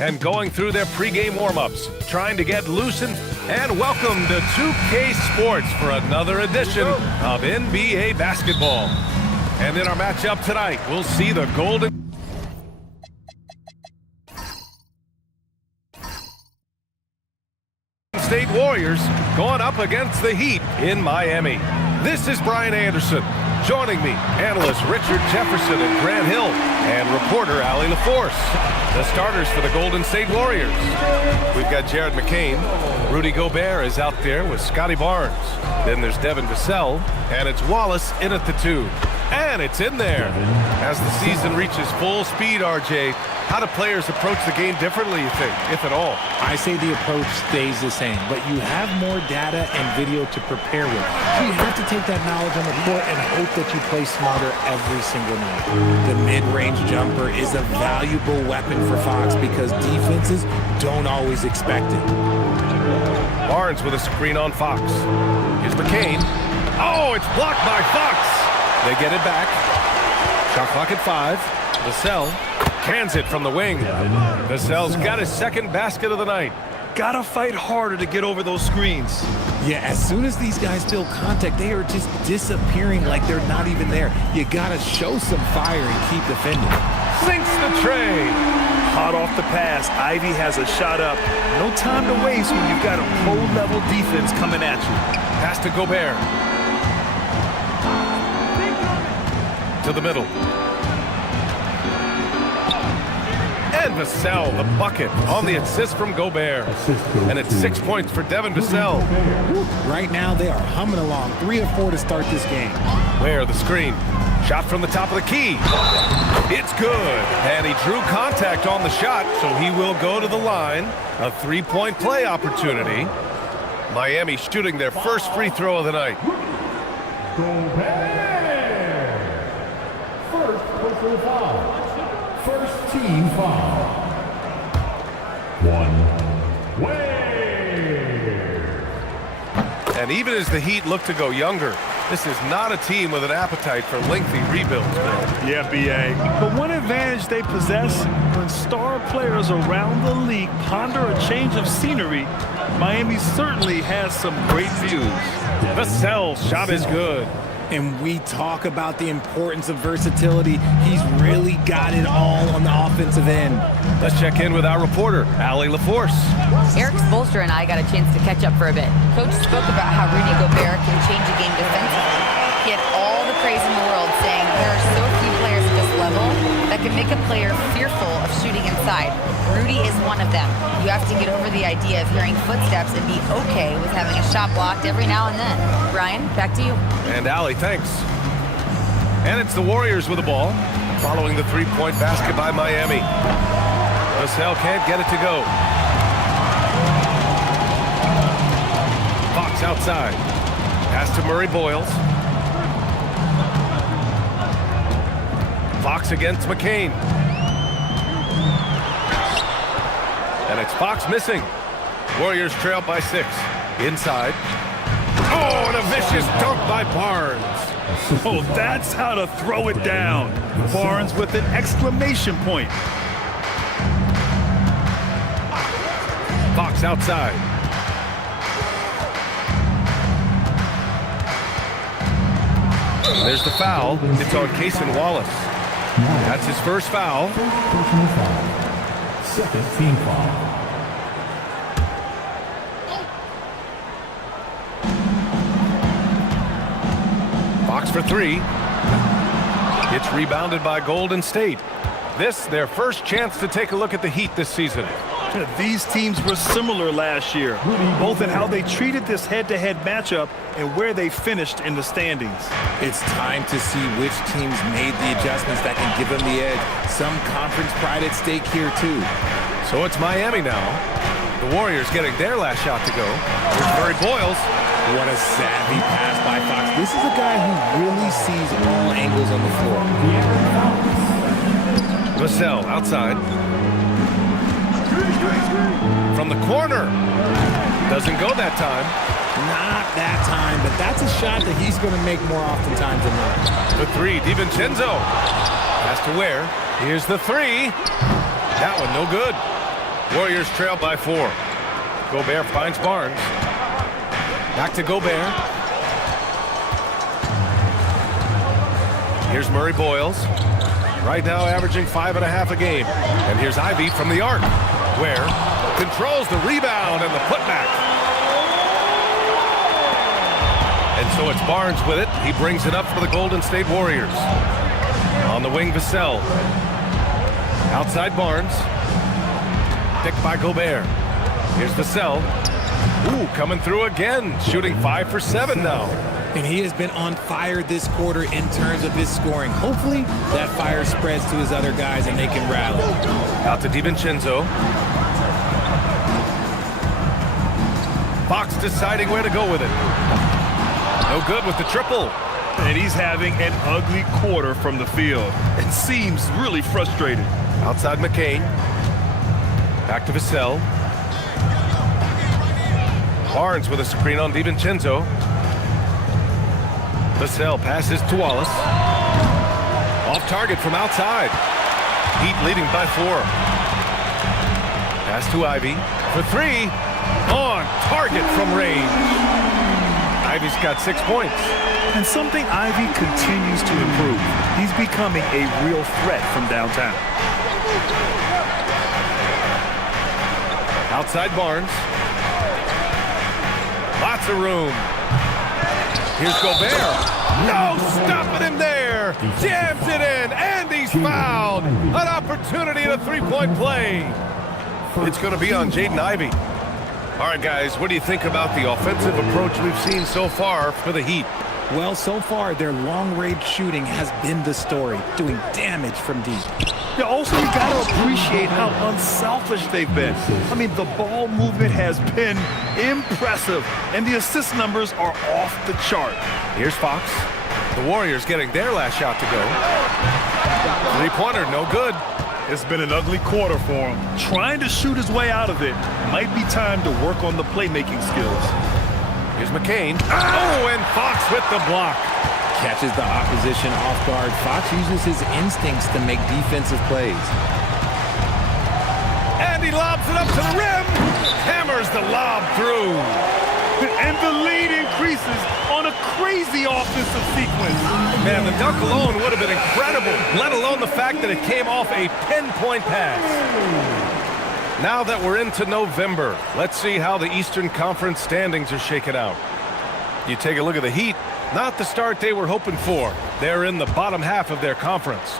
and going through their pregame warm-ups, trying to get loosened. And welcome to 2K Sports for another edition of NBA basketball. And in our matchup tonight, we'll see the Golden State Warriors going up against the Heat in Miami. This is Brian Anderson. Joining me, analysts Richard Jefferson and Grant Hill, and reporter Allie LaForce. The starters for the Golden State Warriors. We've got Jared McCain. Rudy Gobert is out there with Scotty Barnes. Then there's Devin Vassell, and it's Wallace in at the 2. And it's in there. As the season reaches full speed, RJ, how do players approach the game differently, you think, if at all? I say the approach stays the same, but you have more data and video to prepare with. So you have to take that knowledge on the court and hope that you play smarter every single night. The mid-range jumper is a valuable weapon for Fox because defenses don't always expect it. Barnes with a screen on Fox. Here's McCain. Oh, it's blocked by Fox. They get it back. Shot clock at 5. Vassell cans it from the wing. Vassell's got his second basket of the night. Gotta fight harder to get over those screens. Yeah, as soon as these guys feel contact, they are just disappearing like they're not even there. You gotta show some fire and keep defending. Sinks the tray. Hot off the pass, Ivy has a shot up. No time to waste when you've got a pro-level defense coming at you. Pass to Gobert. To the middle. And Vassell, the bucket, on the assist from Gobert. And it's 6 points for Devin Vassell. Right now, they are humming along. 3 of 4 to start this game. Where the screen. Shot from the top of the key. It's good. And he drew contact on the shot, so he will go to the line. A 3-point play opportunity. Miami shooting their first free throw of the night. First personal foul. First team foul. 1 way. And even as the Heat look to go younger, this is not a team with an appetite for lengthy rebuilds, man. Yeah, B.A. But one advantage they possess, when star players around the league ponder a change of scenery, Miami certainly has some great views. Vassell's shot is good. And we talk about the importance of versatility. He's really got it all on the offensive end. Let's check in with our reporter, Allie LaForce. Eric Spoelstra and I got a chance to catch up for a bit. Coach spoke about how Rudy Gobert can change a game defensively. He had all the praise in the world, saying there are so few players at this level that can make a player fearful of shooting inside. Rudy is one of them. You have to get over the idea of hearing footsteps and be okay with having a shot blocked every now and then. Brian, back to you. And Allie, thanks. And it's the Warriors with the ball, following the 3-point basket by Miami. Vassell can't get it to go. Fox outside. Pass to Murray Boyles. Fox against McCain. And it's Fox missing. Warriors trail by 6. Inside. Oh, and a vicious dunk by Barnes. Oh, that's how to throw it down. Barnes with an exclamation point. Fox outside. There's the foul. It's on Cason Wallace. That's his first foul. Personal foul. Second team foul. Fox for 3. It's rebounded by Golden State. This, their first chance to take a look at the Heat this season. These teams were similar last year, both in how they treated this head-to-head matchup and where they finished in the standings. It's time to see which teams made the adjustments that can give them the edge. Some conference pride at stake here, too. So it's Miami now. The Warriors getting their last shot to go. Here's Murray Boyles. What a savvy pass by Fox. This is a guy who really sees all angles on the floor. Vassell outside. From the corner. Doesn't go that time. Not that time, but that's a shot that he's going to make more oftentimes than not. The 3, DiVincenzo. Pass to Ware. Here's the 3. That one no good. Warriors trail by 4. Gobert finds Barnes. Back to Gobert. Here's Murray Boyles. Right now averaging 5.5 a game. And here's Ivy from the arc. Ware controls the rebound and the putback. And so it's Barnes with it. He brings it up for the Golden State Warriors. On the wing, Vassell. Outside Barnes. Picked by Gobert. Here's Vassell. Ooh, coming through again. Shooting 5 for 7 now. And he has been on fire this quarter in terms of his scoring. Hopefully, that fire spreads to his other guys and they can rally. Out to DiVincenzo. Fox deciding where to go with it. No good with the triple. And he's having an ugly quarter from the field. It seems really frustrated. Outside McCain. Back to Vassell. Barnes with a screen on DiVincenzo. Vassell passes to Wallace. Off target from outside. Heat leading by 4. Pass to Ivy for 3. On target from range. Ivy's got 6 points. And something Ivy continues to improve. He's becoming a real threat from downtown. Outside Barnes. Lots of room. Here's Gobert. No, stopping him there. Jams it in, and he's fouled. An opportunity in a three-point play. It's going to be on Jaden Ivey. All right, guys, what do you think about the offensive approach we've seen so far for the Heat? Well, so far, their long-range shooting has been the story, doing damage from deep. Yeah, also, you got to appreciate how unselfish they've been. I mean, the ball movement has been impressive, and the assist numbers are off the chart. Here's Fox. The Warriors getting their last shot to go. Three-pointer, no good. It's been an ugly quarter for him. Trying to shoot his way out of it. Might be time to work on the playmaking skills. Here's McCain. Oh, and Fox with the block. Catches the opposition off guard. Fox uses his instincts to make defensive plays. And he lobs it up to the rim. Hammers the lob through. And the lead increases on a crazy offensive sequence. Man, the dunk alone would have been incredible, let alone the fact that it came off a pinpoint pass. Now that we're into November, let's see how the Eastern Conference standings are shaken out. You take a look at the Heat, not the start they were hoping for. They're in the bottom half of their conference.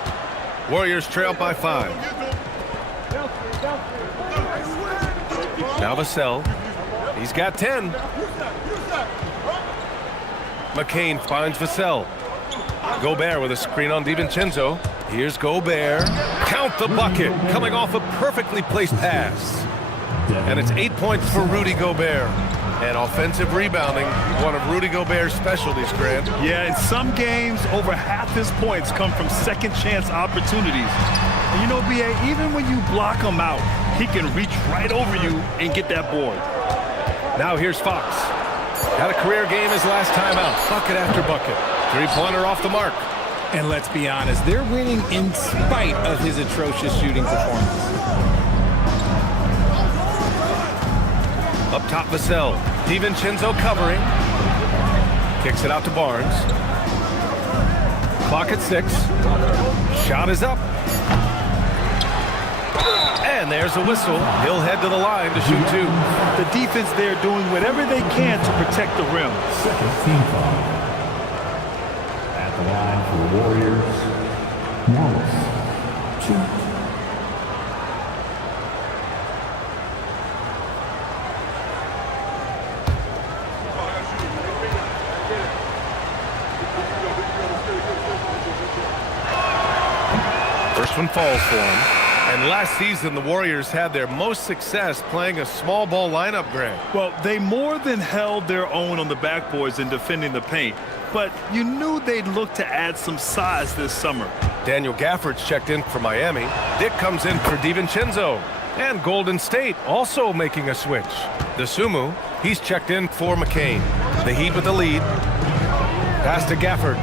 Warriors trail by 5. Now Vassell. He's got 10. McCain finds Vassell. Gobert with a screen on DiVincenzo. Here's Gobert. Count the bucket, coming off a perfectly placed pass. And it's 8 points for Rudy Gobert. And offensive rebounding, one of Rudy Gobert's specialties, Grant. Yeah, in some games, over half his points come from second-chance opportunities. And you know, B.A., even when you block him out, he can reach right over you and get that board. Now here's Fox. Had a career game his last time out. Bucket after bucket. Three-pointer off the mark. And let's be honest, they're winning in spite of his atrocious shooting performance. Up top, Vassell. DiVincenzo covering. Kicks it out to Barnes. Clock at 6. Shot is up. And there's a whistle. He'll head to the line to shoot 2. The defense there doing whatever they can to protect the rim. Second team foul. At the line for the Warriors, Wallace. 2. First one falls for him. And last season, the Warriors had their most success playing a small ball lineup, Grant. Well, they more than held their own on the backboards in defending the paint. But you knew they'd look to add some size this summer. Daniel Gafford's checked in for Miami. Dick comes in for DiVincenzo. And Golden State also making a switch. Gsw, he's checked in for McCain. The Heat with the lead. Pass to Gafford.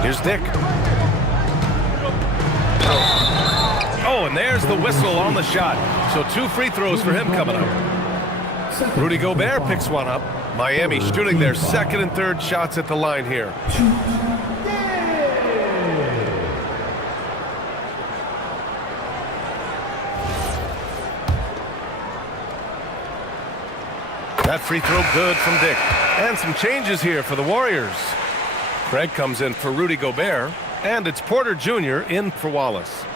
Here's Dick. Oh, and there's the whistle on the shot. So 2 free throws for him coming up. Rudy Gobert picks one up. Miami shooting their second and third shots at the line here. That free throw good from Dick. And some changes here for the Warriors. Craig comes in for Rudy Gobert, and it's Porter Jr. in for Wallace.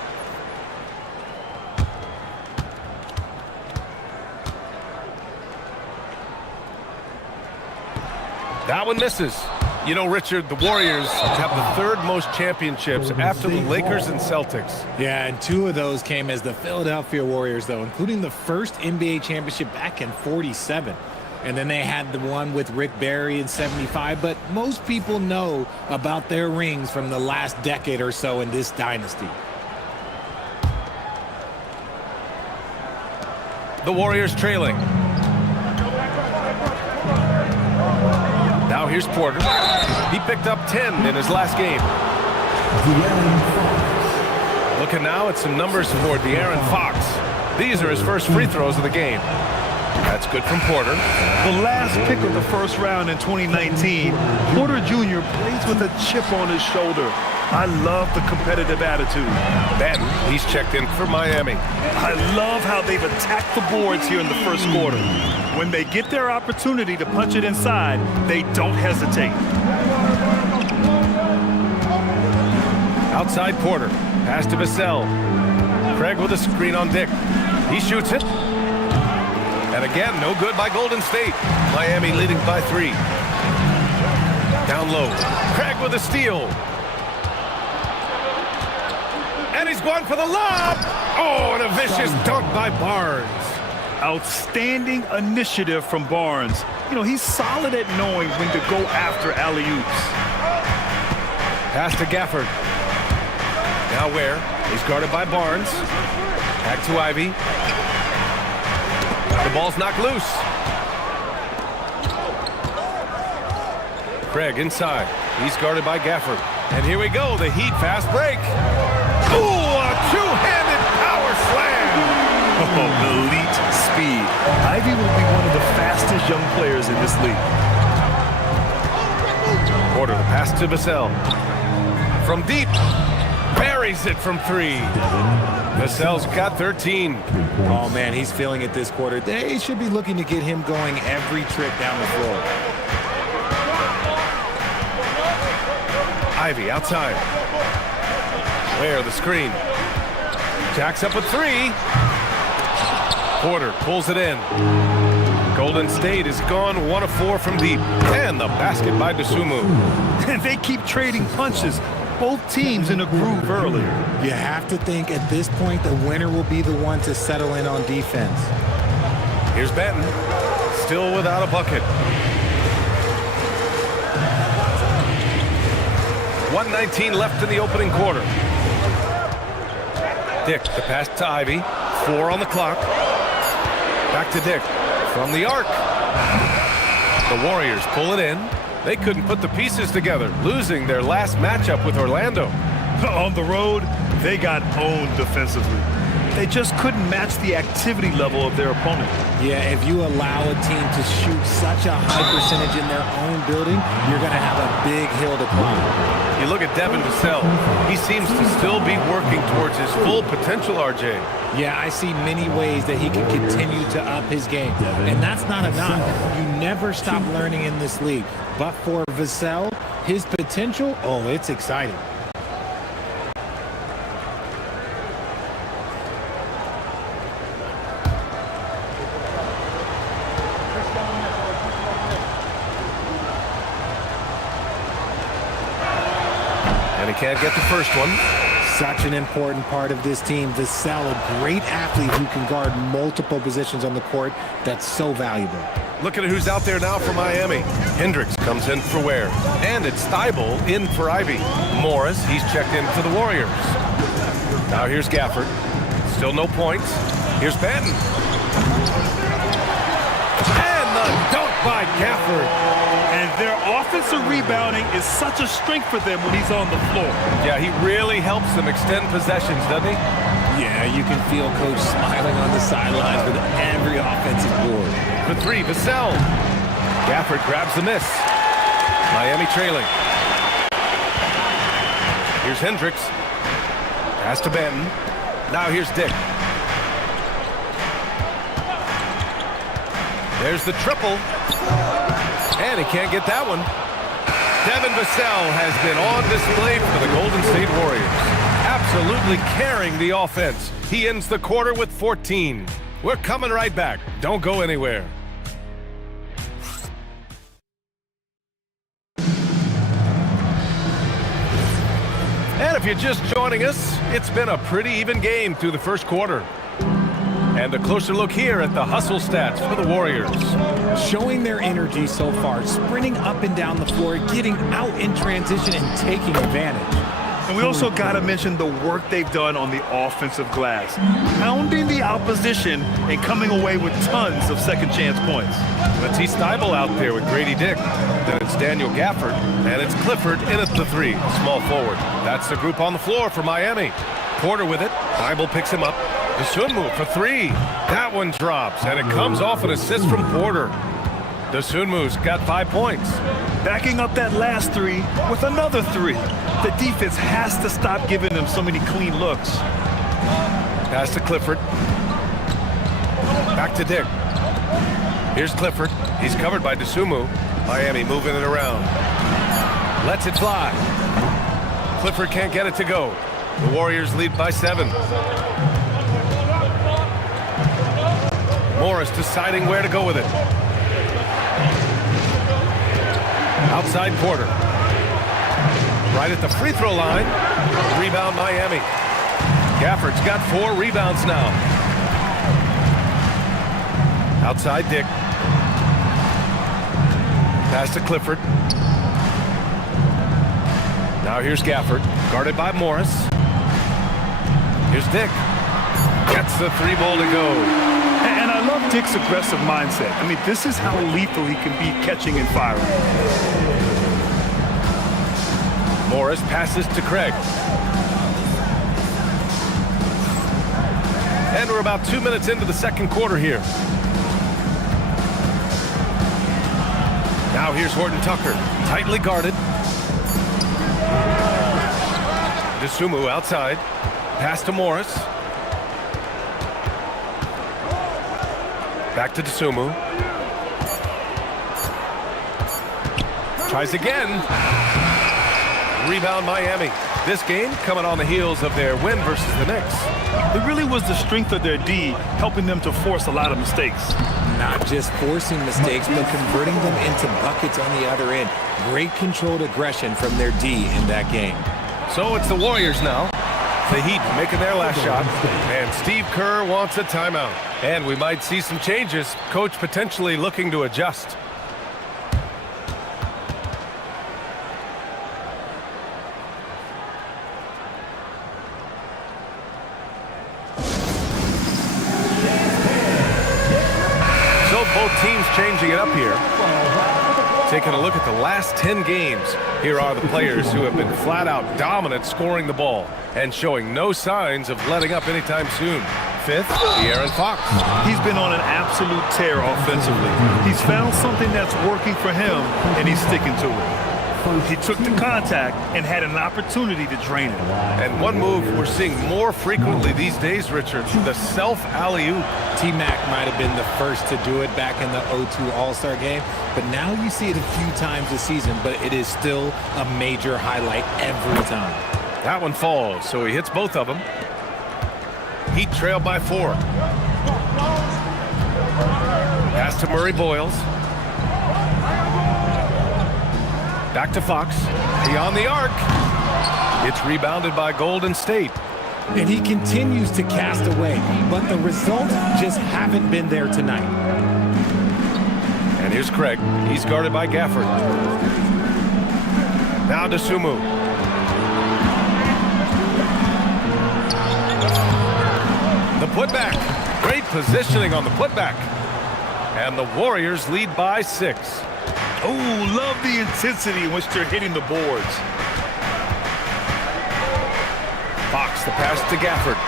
That one misses. You know, Richard, the Warriors have the 3rd most championships after the Lakers and Celtics. Yeah, and 2 of those came as the Philadelphia Warriors, though, including the first NBA championship back in '47. And then they had the one with Rick Barry in '75. But most people know about their rings from the last decade or so in this dynasty. The Warriors trailing. Now here's Porter. He picked up 10 in his last game. Looking now at some numbers for De'Aaron Fox. These are his first free throws of the game. That's good from Porter. The last pick of the first round in 2019, Porter Jr. plays with a chip on his shoulder. I love the competitive attitude. Benton, he's checked in for Miami. I love how they've attacked the boards here in the first quarter. When they get their opportunity to punch it inside, they don't hesitate. Outside Porter. Pass to Vassell. Craig with a screen on Dick. He shoots it. And again, no good by Golden State. Miami leading by 3. Down low. Craig with a steal. And he's going for the lob. Oh, and a vicious dunk by Barnes. Outstanding initiative from Barnes. You know, he's solid at knowing when to go after alley-oops. Pass to Gafford. Now where? He's guarded by Barnes. Back to Ivy. The ball's knocked loose. Craig inside. He's guarded by Gafford. And here we go, the Heat fast break. Ooh, a two-handed power slam. Oh, elite speed. Ivy will be one of the fastest young players in this league. Porter, the pass to Vassell. From deep. Buries it from 3. Vassell's got 13. Oh, man, he's feeling it this quarter. They should be looking to get him going every trip down the floor. Ivy outside. Where the screen. Jacks up a 3. Porter pulls it in. Golden State is gone 1 of 4 from deep. And the basket by Gsw. And they keep trading punches. Both teams in a groove early. You have to think at this point the winner will be the one to settle in on defense. Here's Benton. Still without a bucket. 1:19 left in the opening quarter. Dick, the pass to Ivy. 4 on the clock. Back to Dick. From the arc. The Warriors pull it in. They couldn't put the pieces together, losing their last matchup with Orlando. On the road, they got owned defensively. They just couldn't match the activity level of their opponent. Yeah, if you allow a team to shoot such a high percentage in their own building, you're going to have a big hill to climb. You look at Devin Vassell. He seems to still be working towards his full potential, RJ. Yeah, I see many ways that he can continue to up his game. And that's not a knock. You never stop learning in this league. But for Vassell, his potential, oh, it's exciting. And he can't get the first one. Such an important part of this team. Vassell, a great athlete who can guard multiple positions on the court. That's so valuable. Look at who's out there now for Miami. Hendricks comes in for Ware. And it's Thibault in for Ivy. Morris, he's checked in for the Warriors. Now here's Gafford. Still no points. Here's Benton. And the dunk by Gafford. And their offensive rebounding is such a strength for them when he's on the floor. Yeah, he really helps them extend possessions, doesn't he? Yeah, you can feel Coach smiling on the sidelines with every offensive board. For three, Vassell. Gafford grabs the miss. Miami trailing. Here's Hendricks. Pass to Benton. Now here's Dick. There's the triple. And he can't get that one. Devin Vassell has been on display for the Golden State Warriors. Absolutely carrying the offense. He ends the quarter with 14. We're coming right back. Don't go anywhere. And if you're just joining us, it's been a pretty even game through the first quarter. And a closer look here at the hustle stats for the Warriors. Showing their energy so far, sprinting up and down the floor, getting out in transition and taking advantage. And we also got to mention the work they've done on the offensive glass, pounding the opposition and coming away with tons of second chance points. Matisse Thybulle out there with Grady Dick. Then it's Daniel Gafford, and it's Clifford in at the three, small forward. That's the group on the floor for Miami. Porter with it. Thybulle picks him up. Gsw for three. That one drops, and it comes off an assist from Porter. Gsw's got 5 points. Backing up that last three with another three. The defense has to stop giving them so many clean looks. Pass to Clifford. Back to Dick. Here's Clifford. He's covered by Gsw. Miami moving it around. Lets it fly. Clifford can't get it to go. The Warriors lead by 7. Morris deciding where to go with it. Outside Porter. Right at the free throw line. Rebound Miami. Gafford's got 4 rebounds now. Outside Dick. Pass to Clifford. Now here's Gafford. Guarded by Morris. Here's Dick. Gets the 3-ball to go. And I love Dick's aggressive mindset. I mean, this is how lethal he can be catching and firing. Morris passes to Craig. And we're about 2 minutes into the second quarter here. Now here's Horton Tucker, tightly guarded. Gsw outside. Pass to Morris. Back to Gsw. Tries again. Rebound Miami. This game coming on the heels of their win versus the Knicks. It really was the strength of their D helping them to force a lot of mistakes. Not just forcing mistakes, but converting them into buckets on the other end. Great controlled aggression from their D in that game. So it's the Warriors now. The Heat making their last shot. And Steve Kerr wants a timeout. And we might see some changes. Coach potentially looking to adjust. So both teams changing it up here. Taking a look at the last 10 games. Here are the players who have been flat out dominant scoring the ball and showing no signs of letting up anytime soon. 5th, De'Aaron Fox. He's been on an absolute tear offensively. He's found something that's working for him, and he's sticking to it. He took the contact and had an opportunity to drain it. And one move we're seeing more frequently these days, Richard, the self-alley-oop. T-Mac might have been the first to do it back in the 0-2 All-Star game, but now you see it a few times this season, but it is still a major highlight every time. That one falls, so he hits both of them. Heat trail by 4. Pass to Murray Boyles. Back to Fox. Beyond the arc. It's rebounded by Golden State. And he continues to cast away, but the results just haven't been there tonight. And here's Craig. He's guarded by Gafford. Now Gsw. The putback. Great positioning on the putback. And the Warriors lead by 6. Oh, love the intensity in which they're hitting the boards. Fox, the pass to Gafford.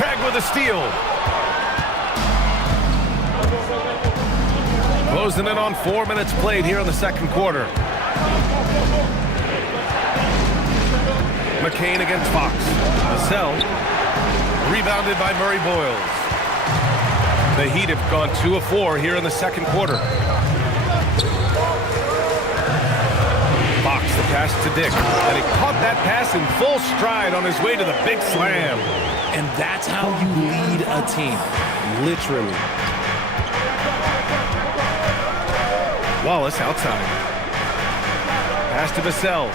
Craig with a steal. Closing in on 4 minutes played here in the second quarter. McCain against Fox. Vassell rebounded by Murray Boyles. The Heat have gone 2 of 4 here in the second quarter. Fox the pass to Dick, and he caught that pass in full stride on his way to the big slam. And that's how you lead a team, literally. Wallace outside. Pass to Vassell.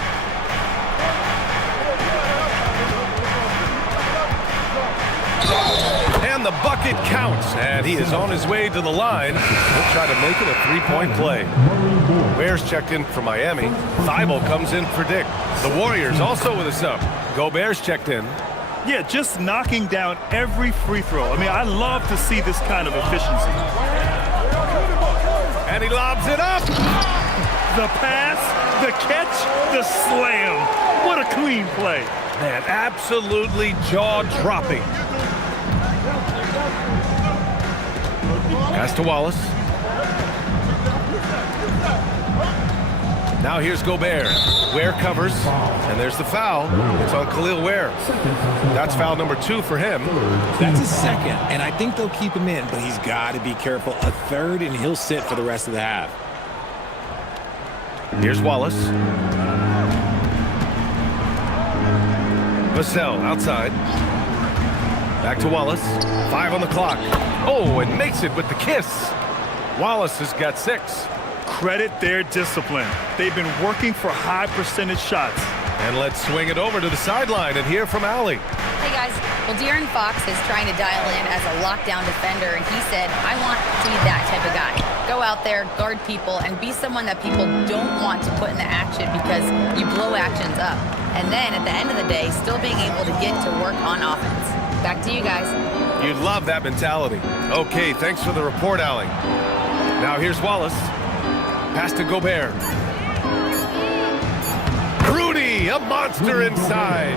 And the bucket counts, and he is on his way to the line. He'll try to make it a three-point play. Bears checked in for Miami. Thibault comes in for Dick. The Warriors also with a sub. Gobert's checked in. Yeah, just knocking down every free throw. I mean, I love to see this kind of efficiency. And he lobs it up. The pass, the catch, the slam. What a clean play. Man, absolutely jaw-dropping. Pass to Wallace. Now here's Gobert. Ware covers, and there's the foul. It's on Khalil Ware. That's foul number 2 for him. That's his second, and I think they'll keep him in, but he's got to be careful. A third, and he'll sit for the rest of the half. Here's Wallace. Vassell outside. Back to Wallace. 5 on the clock. Oh, and makes it with the kiss. Wallace has got 6. Credit their discipline. They've been working for high percentage shots. And let's swing it over to the sideline and hear from Allie. Hey guys, well De'Aaron Fox is trying to dial in as a lockdown defender, and he said, I want to be that type of guy. Go out there, guard people, and be someone that people don't want to put in the action because you blow actions up. And then at the end of the day, still being able to get to work on offense. Back to you guys. You'd love that mentality. Okay, thanks for the report, Allie. Now here's Wallace. Pass to Gobert. Rudy, a monster inside.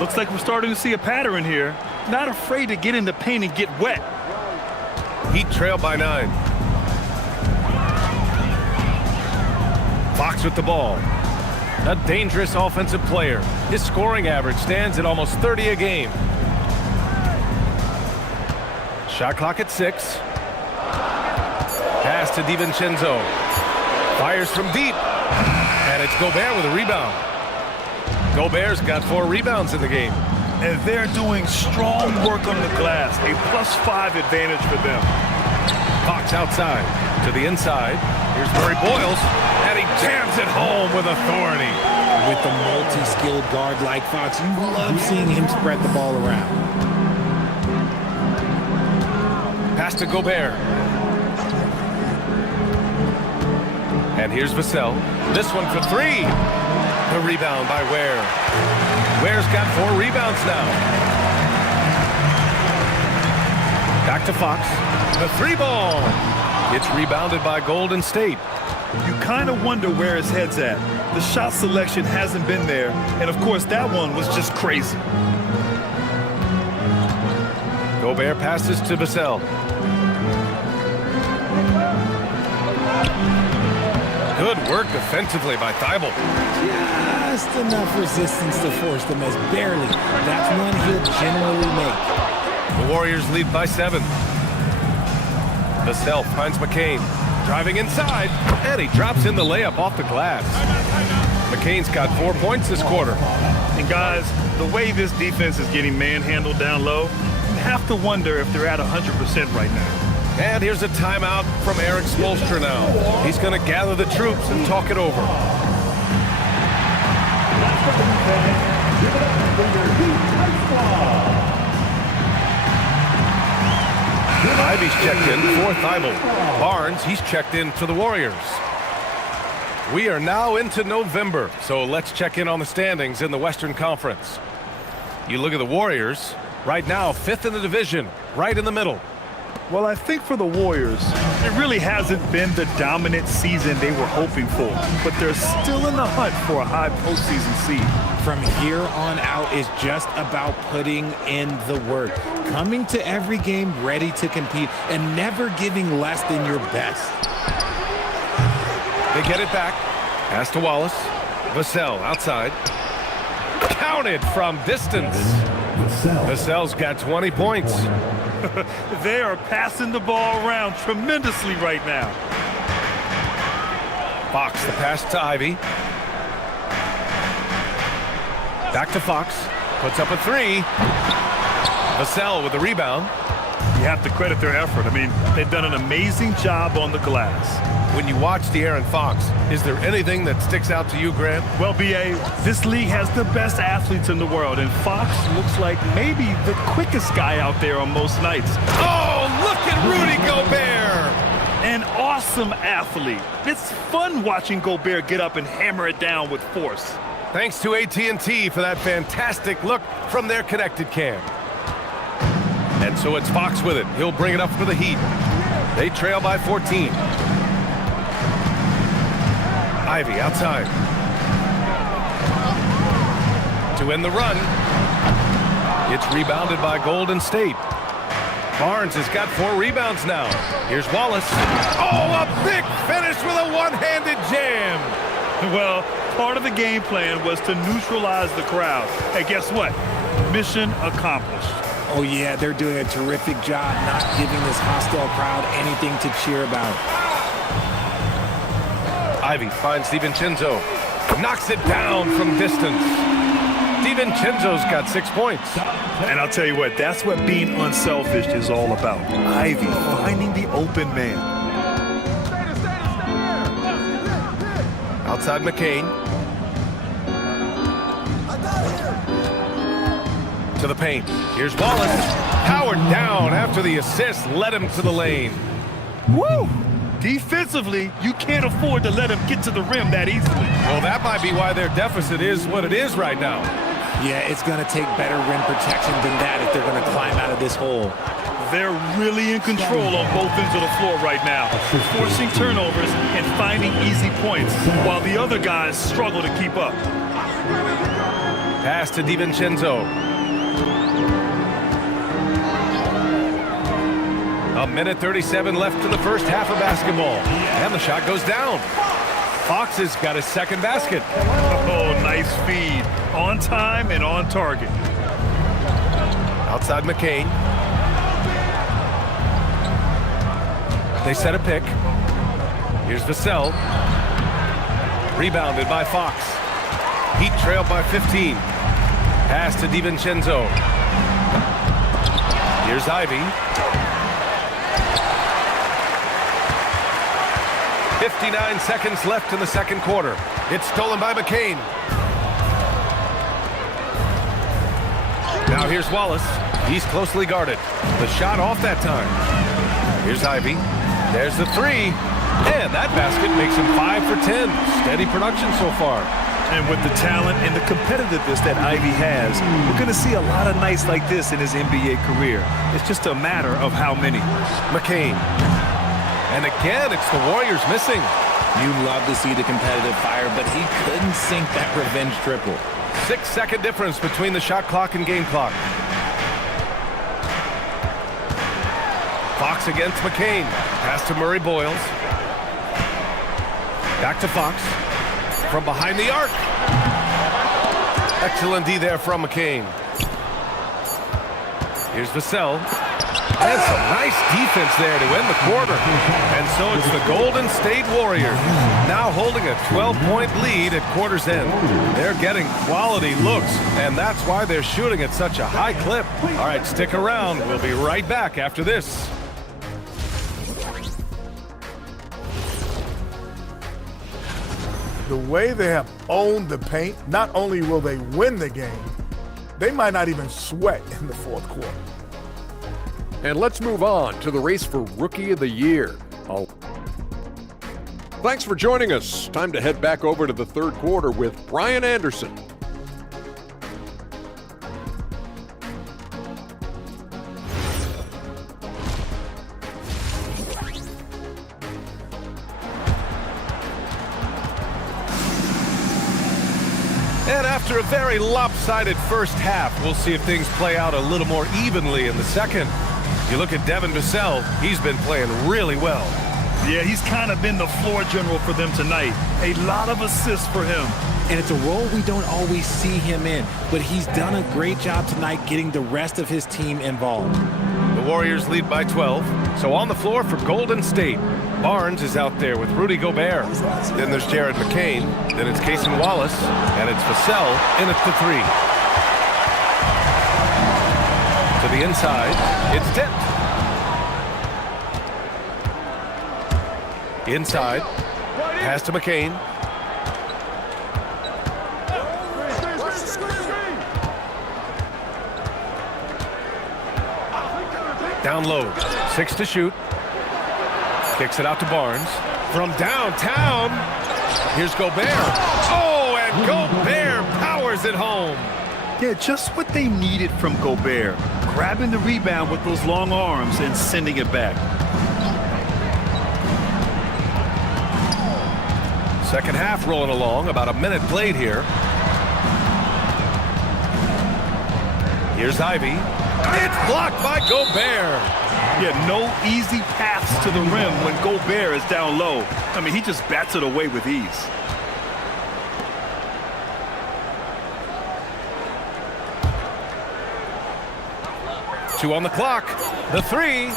Looks like we're starting to see a pattern here. Not afraid to get in the paint and get wet. Heat trail by 9. Fox with the ball. A dangerous offensive player. His scoring average stands at almost 30 a game. Shot clock at 6. Pass to DiVincenzo. Fires from deep. And it's Gobert with a rebound. Gobert's got 4 rebounds in the game. And they're doing strong work on the glass. A +5 advantage for them. Fox outside to the inside. Here's Murray Boyles. And he jams it home with authority. With the multi-skilled guard like Fox, you love seeing him spread the ball around. Pass to Gobert. And here's Vassell. This one for 3. The rebound by Ware. Ware's got 4 rebounds now. Back to Fox. The 3 ball. It's rebounded by Golden State. You kind of wonder where his head's at. The shot selection hasn't been there. And of course, that one was just crazy. Gobert passes to Vassell. Good work defensively by Thibault. Just enough resistance to force the miss. Barely. That's one he'll generally make. The Warriors lead by 7. Vassell finds McCain. Driving inside, and he drops in the layup off the glass. McCain's got 4 points this quarter. And guys, the way this defense is getting manhandled down low, you have to wonder if they're at 100% right now. And here's a timeout from Eric Spoelstra now. He's going to gather the troops and talk it over. Ivy's checked in for Thibault. Barnes, he's checked in for the Warriors. We are now into November, so let's check in on the standings in the Western Conference. You look at the Warriors, right now 5th in the division, right in the middle. Well, I think for the Warriors, it really hasn't been the dominant season they were hoping for, but they're still in the hunt for a high postseason seed. From here on out is just about putting in the work, coming to every game ready to compete, and never giving less than your best. They get it back. Pass to Wallace. Vassell outside. Counted from distance. Vassell's got 20 points. They are passing the ball around tremendously right now. Fox, the pass to Ivy. Back to Fox. Puts up a three. Vassell with the rebound. You have to credit their effort. I mean, they've done an amazing job on the glass. When you watch De'Aaron Fox, is there anything that sticks out to you, Grant? Well, B.A., this league has the best athletes in the world, and Fox looks like maybe the quickest guy out there on most nights. Oh, look at Rudy Gobert! An awesome athlete. It's fun watching Gobert get up and hammer it down with force. Thanks to AT&T for that fantastic look from their connected cam. And so it's Fox with it. He'll bring it up for the Heat. They trail by 14. Ivy outside. To end the run. It's rebounded by Golden State. Barnes has got 4 rebounds now. Here's Wallace. Oh, a big finish with a one-handed jam. Well, part of the game plan was to neutralize the crowd. Hey, guess what? Mission accomplished. Oh, yeah, they're doing a terrific job not giving this hostile crowd anything to cheer about. Ivy finds DiVincenzo. Knocks it down from distance. DiVincenzo's got 6 points. And I'll tell you what, that's what being unselfish is all about. Ivy finding the open man. Outside McCain. To the paint. Here's Wallace. Powered down after the assist led him to the lane. Woo! Defensively, you can't afford to let him get to the rim that easily. Well, that might be why their deficit is what it is right now. Yeah, it's going to take better rim protection than that if they're going to climb out of this hole. They're really in control on both ends of the floor right now, forcing turnovers and finding easy points while the other guys struggle to keep up. Pass to DiVincenzo. A minute 37 left in the first half of basketball. And the shot goes down. Fox has got his second basket. Oh, nice feed. On time and on target. Outside McCain. They set a pick. Here's Vassell. Rebounded by Fox. Heat trailed by 15. Pass to DiVincenzo. Here's Ivy. 59 seconds left in the second quarter. It's stolen by McCain. Now here's Wallace. He's closely guarded. The shot off that time. Here's Ivy. There's the three. And that basket makes him 5 for 10. Steady production so far. And with the talent and the competitiveness that Ivy has, we're going to see a lot of nights like this in his NBA career. It's just a matter of how many. McCain. And again, it's the Warriors missing. You love to see the competitive fire, but he couldn't sink that revenge triple. 6-second difference between the shot clock and game clock. Fox against McCain. Pass to Murray Boyles. Back to Fox. From behind the arc. Excellent D there from McCain. Here's Vassell. And some nice defense there to end the quarter. And so it's the Golden State Warriors now holding a 12-point lead at quarter's end. They're getting quality looks, and that's why they're shooting at such a high clip. All right, stick around. We'll be right back after this. The way they have owned the paint, not only will they win the game, they might not even sweat in the fourth quarter. And let's move on to the race for Rookie of the Year. Thanks for joining us. Time to head back over to the third quarter with Brian Anderson. After a very lopsided first half, we'll see if things play out a little more evenly in the second. You look at Devin Vassell, he's been playing really well. Yeah, he's kind of been the floor general for them tonight. A lot of assists for him. And it's a role we don't always see him in, but he's done a great job tonight getting the rest of his team involved. The Warriors lead by 12. So on the floor for Golden State, Barnes is out there with Rudy Gobert. Then there's Jared McCain. Then it's Cason Wallace. And it's Vassell in at the three. To the inside, it's Dent. Inside, pass to McCain. Down low, 6 to shoot. Kicks it out to Barnes. From downtown, here's Gobert. Oh, and Gobert powers it home. Yeah, just what they needed from Gobert. Grabbing the rebound with those long arms and sending it back. Second half rolling along, about a minute played here. Here's Ivy. It's blocked by Gobert. Yeah, no easy paths to the rim when Gobert is down low. I mean, he just bats it away with ease. Two on the clock. The three.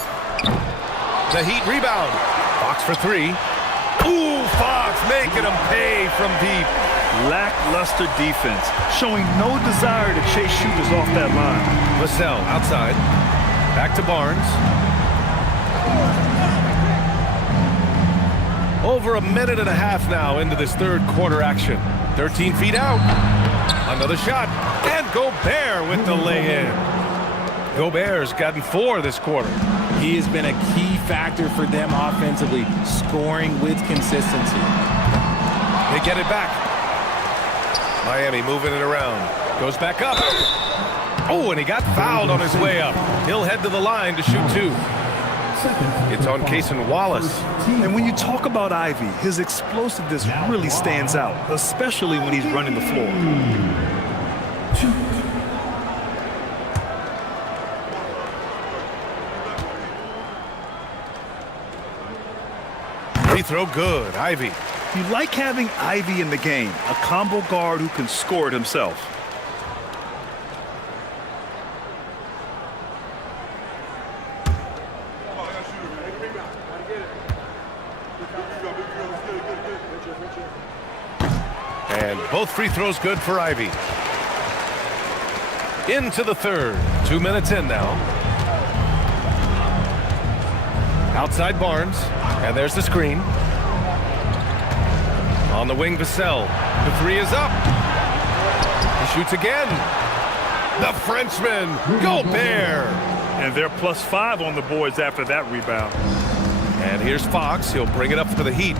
The Heat rebound. Fox for three. Ooh, Fox making him pay from deep. Lackluster defense, showing no desire to chase shooters off that line. Vassell outside. Back to Barnes. Over a minute and a half now into this third quarter action. 13 feet out. Another shot. And Gobert with the lay-in. Gobert's gotten 4 this quarter. He has been a key factor for them offensively, scoring with consistency. They get it back. Miami moving it around. Goes back up. Oh, and he got fouled on his way up. He'll head to the line to shoot 2. It's on Cason Wallace. And when you talk about Ivy, his explosiveness really stands out, especially when he's running the floor. Free throw good. Ivy. You like having Ivy in the game, a combo guard who can score it himself. And both free throws good for Ivy. Into the third. 2 minutes in now. Outside Barnes. And there's the screen. On the wing, Vassell. The three is up. He shoots again. The Frenchman, Gobert. And they're +5 on the boards after that rebound. And here's Fox. He'll bring it up for the Heat.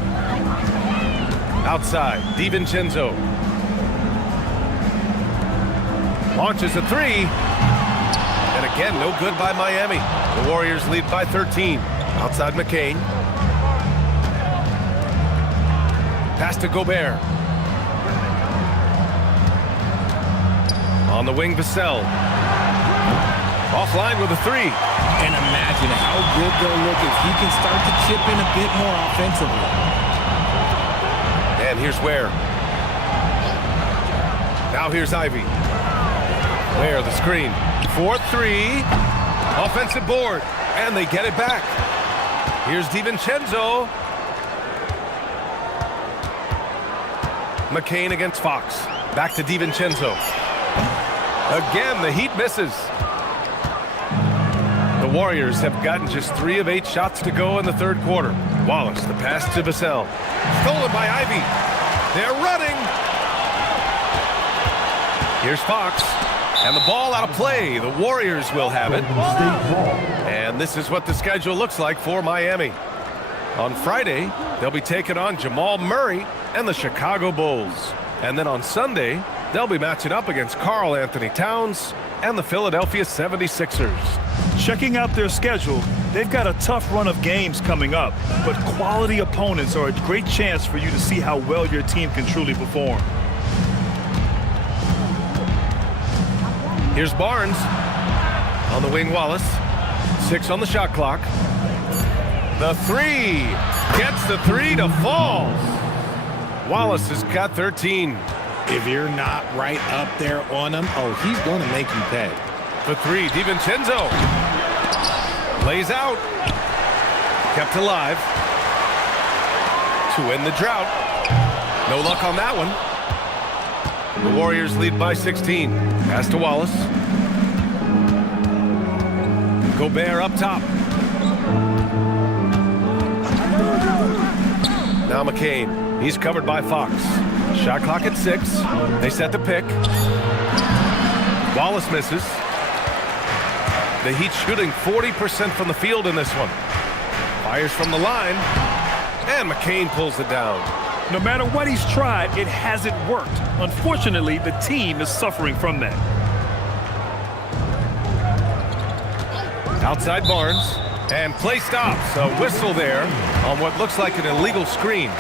Outside, DiVincenzo. Launches a three. And again, no good by Miami. The Warriors lead by 13. Outside McCain. Pass to Gobert. On the wing, Vassell. Offline with a three. And imagine how good they'll look if he can start to chip in a bit more offensively. And here's Ware. Now here's Ivy. Ware, the screen. 4-3. Offensive board. And they get it back. Here's DiVincenzo. McCain against Fox. Back to DiVincenzo. Again, the Heat misses. The Warriors have gotten just 3 of 8 shots to go in the third quarter. Wallace, the pass to Vassell. Stolen by Ivy. They're running. Here's Fox. And the ball out of play. The Warriors will have it. And this is what the schedule looks like for Miami. On Friday, they'll be taking on Jamal Murray and the Chicago Bulls. And then on Sunday, they'll be matching up against Karl Anthony Towns and the Philadelphia 76ers. Checking out their schedule, they've got a tough run of games coming up, but quality opponents are a great chance for you to see how well your team can truly perform. Here's Barnes. On the wing, Wallace. 6 on the shot clock. The 3. Gets the 3 to fall. Wallace has got 13. If you're not right up there on him, oh, he's going to make you pay. The 3, DiVincenzo. Plays out. Kept alive. To end the drought. No luck on that one. The Warriors lead by 16. Pass to Wallace. Gobert up top. Now McCain. He's covered by Fox. Shot clock at 6. They set the pick. Wallace misses. The Heat shooting 40% from the field in this one. Fires from the line. And McCain pulls it down. No matter what he's tried, it hasn't worked. Unfortunately, the team is suffering from that. Outside Barnes. And play stops. A whistle there on what looks like an illegal screen.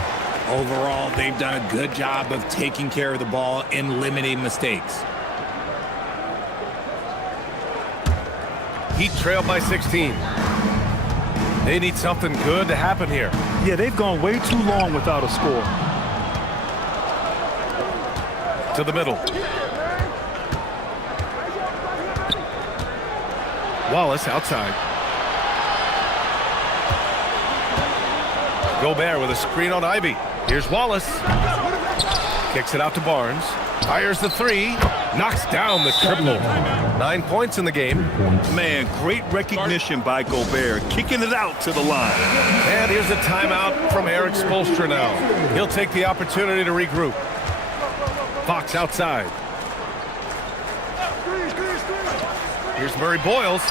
Overall, they've done a good job of taking care of the ball and limiting mistakes. Heat trail by 16. They need something good to happen here. Yeah, they've gone way too long without a score. To the middle. Wallace outside. Gobert with a screen on Ivy. Here's Wallace. Kicks it out to Barnes. Fires the 3. Knocks down the triple. 9 points in the game. Man, great recognition by Gobert, kicking it out to the line. And here's a timeout from Eric Spoelstra now. He'll take the opportunity to regroup. Fox outside. Here's Murray Boyles.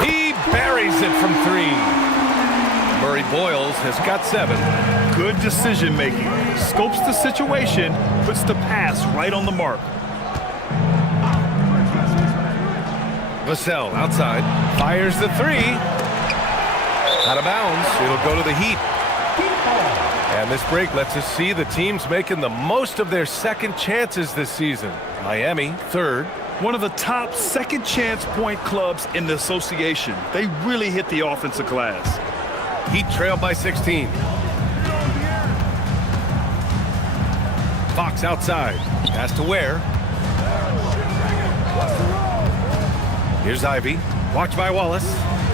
He buries it from 3. Murray Boyles has got 7. Good decision making. Scopes the situation, puts the pass right on the mark. Vassell outside. Fires the 3. Out of bounds. It'll go to the Heat. And this break lets us see the teams making the most of their second chances this season. Miami, 3rd. One of the top second chance point clubs in the association. They really hit the offensive glass. Heat trail by 16. Fox outside. Pass to Ware. Here's Ivy. Watch by Wallace.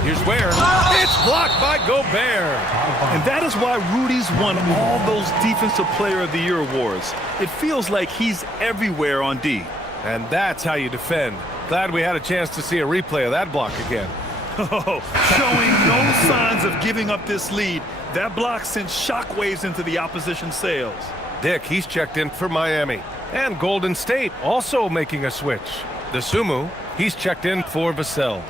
Here's Ware. It's blocked by Gobert. And that is why Rudy's won all those Defensive Player of the Year awards. It feels like he's everywhere on D. And that's how you defend. Glad we had a chance to see a replay of that block again. Showing no signs of giving up this lead. That block sent shockwaves into the opposition sails. Dick, he's checked in for Miami. And Golden State also making a switch. Gsw, he's checked in for Vassell.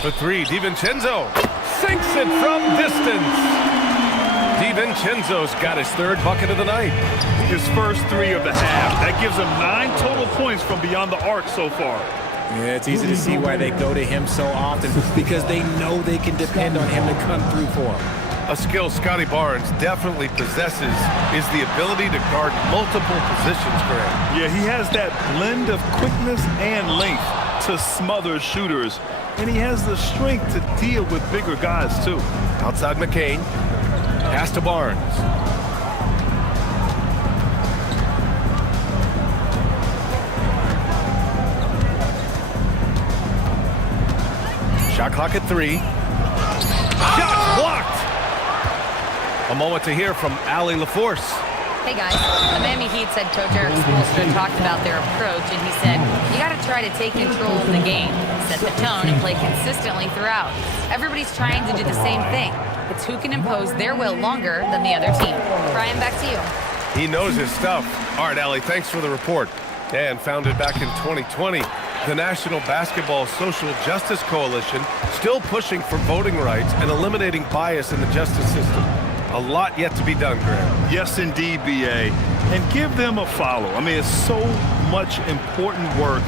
For 3, DiVincenzo sinks it from distance. DiVincenzo's got his 3rd bucket of the night. His first 3 of the half. That gives him 9 total points from beyond the arc so far. Yeah, it's easy to see why they go to him so often, because they know they can depend on him to come through for them. A skill Scotty Barnes definitely possesses is the ability to guard multiple positions, Graham. Yeah, he has that blend of quickness and length to smother shooters. And he has the strength to deal with bigger guys, too. Outside McCain. Pass to Barnes. Shot clock at 3. Shot blocked. A moment to hear from Allie LaForce. Hey guys, the Miami Heat's head coach Eric Spoelstra talked about their approach, and he said, you got to try to take control of the game, set the tone, and play consistently throughout. Everybody's trying to do the same thing. It's who can impose their will longer than the other team. Brian, back to you. He knows his stuff. All right, Allie, thanks for the report. And founded back in 2020, the National Basketball Social Justice Coalition still pushing for voting rights and eliminating bias in the justice system. A lot yet to be done, Graham. Yes, indeed, B.A. And give them a follow. I mean, it's so much important work,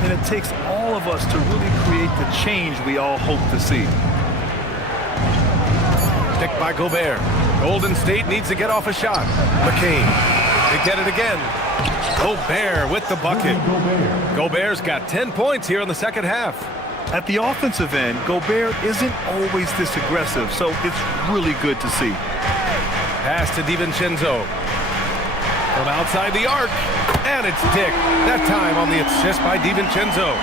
and it takes all of us to really create the change we all hope to see. Picked by Gobert. Golden State needs to get off a shot. McCain. They get it again. Gobert with the bucket. Gobert's got 10 points here in the second half. At the offensive end, Gobert isn't always this aggressive, so it's really good to see. Pass to DiVincenzo. From outside the arc, and it's Dick. That time on the assist by DiVincenzo.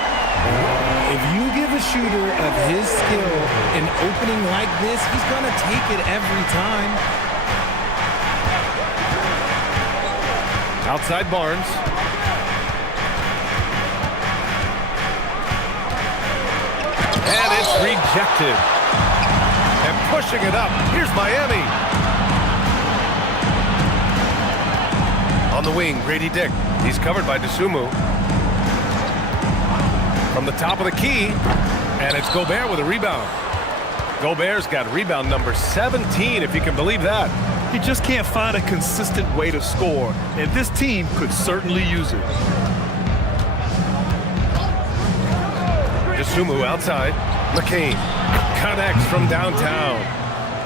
If you give a shooter of his skill an opening like this, he's going to take it every time. Outside Barnes. And it's rejected. And pushing it up. Here's Miami. On the wing, Grady Dick. He's covered by Gsw. From the top of the key. And it's Gobert with a rebound. Gobert's got rebound number 17, if you can believe that. He just can't find a consistent way to score, and this team could certainly use it. Gsw outside. McCain connects from downtown.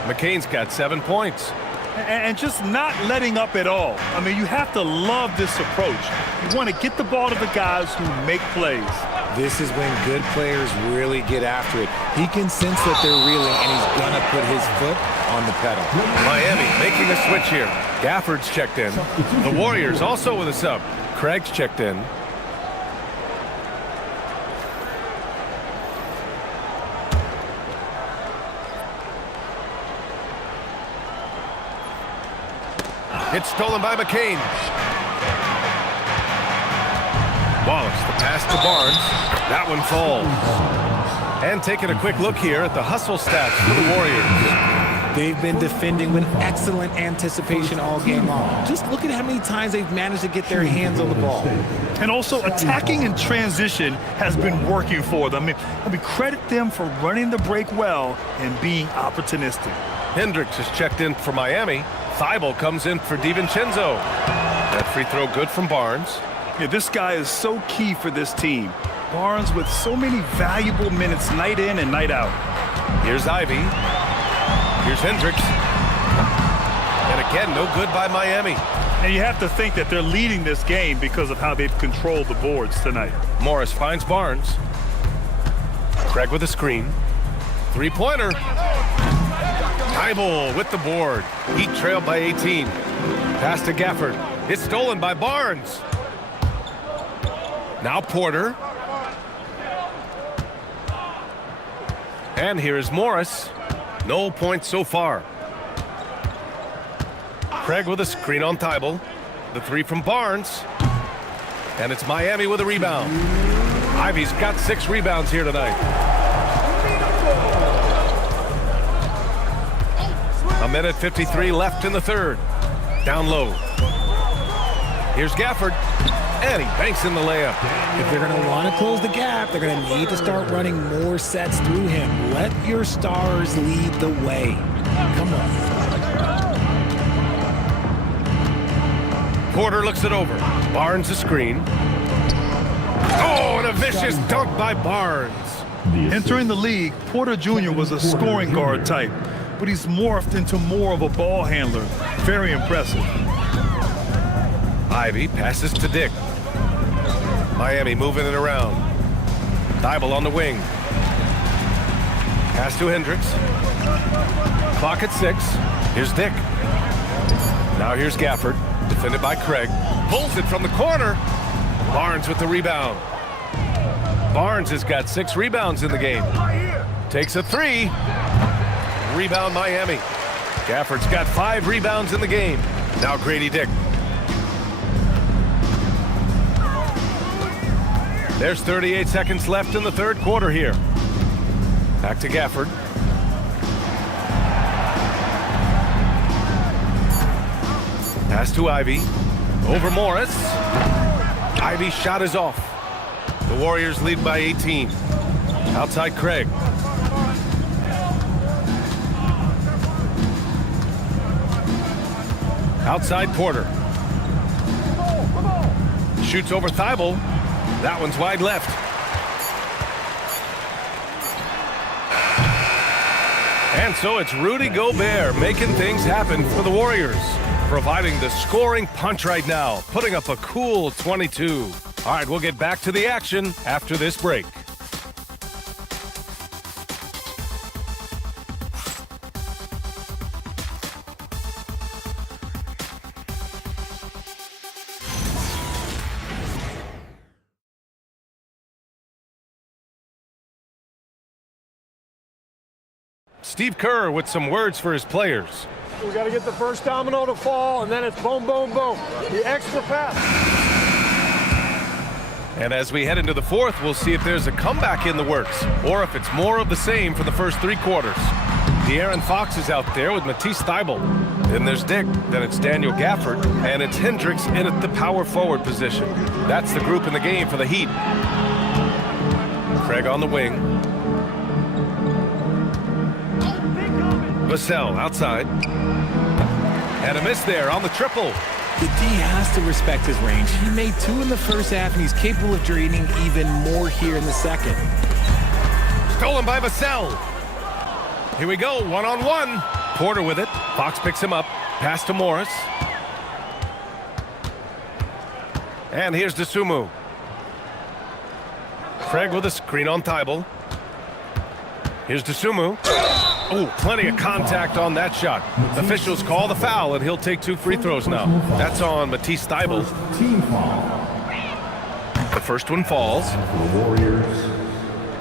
McCain's got 7 points. And just not letting up at all. I mean, you have to love this approach. You want to get the ball to the guys who make plays. This is when good players really get after it. He can sense that they're reeling, and he's going to put his foot on the pedal. Miami making a switch here. Gafford's checked in. The Warriors also with a sub. Craig's checked in. It's stolen by McCain. Wallace, the pass to Barnes. That one falls. And taking a quick look here at the hustle stats for the Warriors. They've been defending with excellent anticipation all game long. Just look at how many times they've managed to get their hands on the ball. And also attacking in transition has been working for them. I mean, credit them for running the break well and being opportunistic. Hendricks is checked in for Miami. Thibault comes in for DiVincenzo. That free throw good from Barnes. Yeah, this guy is so key for this team. Barnes with so many valuable minutes night in and night out. Here's Ivy. Here's Hendricks. And again, no good by Miami. And you have to think that they're leading this game because of how they've controlled the boards tonight. Morris finds Barnes. Craig with a screen. Three-pointer. Thibault with the board. Heat trailed by 18. Pass to Gafford. It's stolen by Barnes. Now Porter. And here is Morris. No points so far. Craig with a screen on Thibault. The three from Barnes. And it's Miami with a rebound. Ivy's got 6 rebounds here tonight. A minute 53 left in the third. Down low. Here's Gafford. And he banks in the layup. If they're going to want to close the gap, they're going to need to start running more sets through him. Let your stars lead the way. Come on. Porter looks it over. Barnes a screen. Oh, and a vicious dunk by Barnes. Entering the league, Porter Jr. was a scoring guard type, but he's morphed into more of a ball handler. Very impressive. Ivy passes to Dick. Miami moving it around. Thibault on the wing. Pass to Hendricks. Clock at 6. Here's Dick. Now here's Gafford. Defended by Craig. Pulls it from the corner. Barnes with the rebound. Barnes has got 6 rebounds in the game. Takes a 3. Rebound Miami. Gafford's got 5 rebounds in the game. Now Grady Dick. There's 38 seconds left in the third quarter here. Back to Gafford. Pass to Ivy. Over Morris. Ivy's shot is off. The Warriors lead by 18. Outside Craig. Outside Porter. Shoots over Thibault. That one's wide left. And so it's Rudy Gobert making things happen for the Warriors. providing the scoring punch right now, putting up a cool 22. All right, we'll get back to the action after this break. Steve Kerr with some words for his players. We got to get the first domino to fall, and then it's boom, boom, boom. The extra pass. And as we head into the fourth, we'll see if there's a comeback in the works or if it's more of the same for the first 3 quarters. De'Aaron Fox is out there with Matisse Thybulle. Then there's Dick, then it's Daniel Gafford, and it's Hendricks in at the power forward position. That's the group in the game for the Heat. Craig on the wing. Vassell outside. And a miss there on the triple. The D has to respect his range. He made 2 in the first half, and he's capable of draining even more here in the second. Stolen by Vassell. Here we go, 1-on-1. Porter with it. Fox picks him up. Pass to Morris. And here's Gsw. Craig with a screen on Thybulle. Here's Gsw. Oh, plenty of contact on that shot. Officials call the foul, and he'll take 2 free throws now. That's on Matisse Thybulle. Team foul. The first one falls. For the Warriors,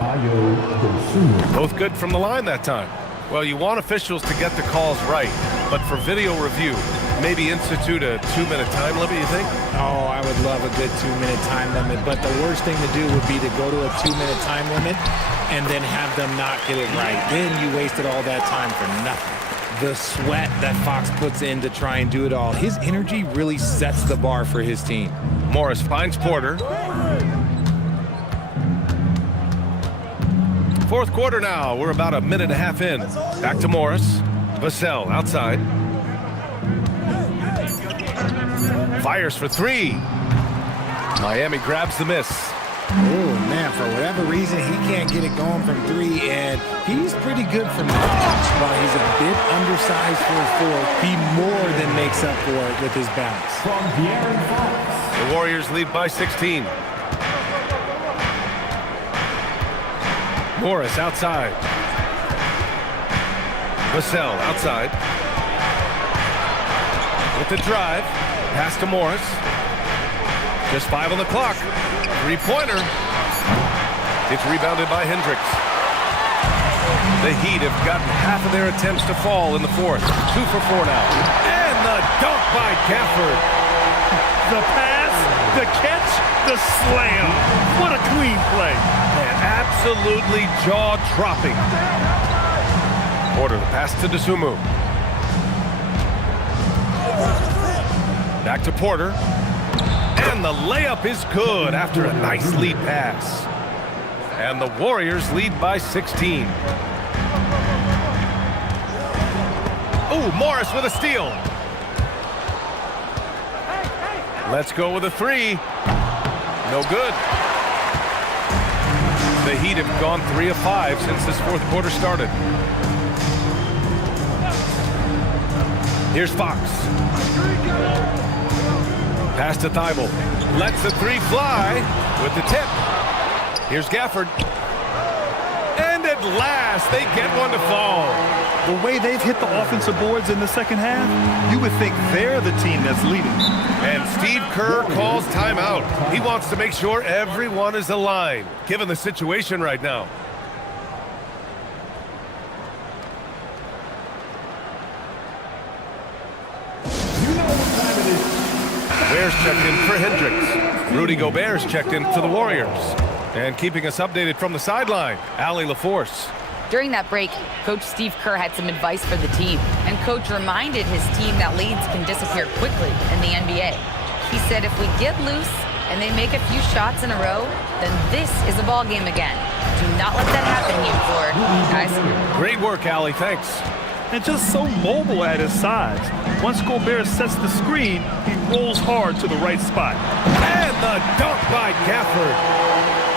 Gsw. Both good from the line that time. Well, you want officials to get the calls right, but for video review, maybe institute a 2-minute time limit, you think? Oh, I would love a good 2-minute time limit, but the worst thing to do would be to go to a 2-minute time limit and then have them not get it right. Then you wasted all that time for nothing. The sweat that Fox puts in to try and do it all, his energy really sets the bar for his team. Morris finds Porter. Fourth quarter now. We're about a minute and a half in. Back to Morris. Vassell outside. Fires for 3. Miami grabs the miss. Oh, man, for whatever reason, he can't get it going from 3, and he's pretty good from that. While he's a bit undersized for a 4, he more than makes up for it with his bounce. From De'Aaron Fox. The Warriors lead by 16. Morris outside. Vassell outside. With the drive. Pass to Morris. Just 5 on the clock. 3-pointer. It's rebounded by Hendricks. The Heat have gotten half of their attempts to fall in the fourth. 2 for 4 now. And the dunk by Gafford. The pass, the catch, the slam. What a clean play. And absolutely jaw-dropping. Porter, the pass to Gsw. Back to Porter. And the layup is good after a nice lead pass. And the Warriors lead by 16. Ooh, Morris with a steal. Let's go with a 3. No good. The Heat have gone 3 of 5 since this fourth quarter started. Here's Fox. Pass to Thybulle. Lets the 3 fly with the tip. Here's Gafford. And at last, they get one to fall. The way they've hit the offensive boards in the second half, you would think they're the team that's leading. And Steve Kerr calls timeout. He wants to make sure everyone is aligned, given the situation right now. Bears checked in for Hendricks. Rudy Gobert's checked in for the Warriors. And keeping us updated from the sideline, Allie LaForce. During that break, Coach Steve Kerr had some advice for the team, and Coach reminded his team that leads can disappear quickly in the NBA. He said if we get loose and they make a few shots in a row, then this is a ball game again. Do not let that happen, Heat floor, guys. Great work, Allie. Thanks. And just so mobile at his size. Once Gobert sets the screen, he rolls hard to the right spot. And the dunk by Gafford.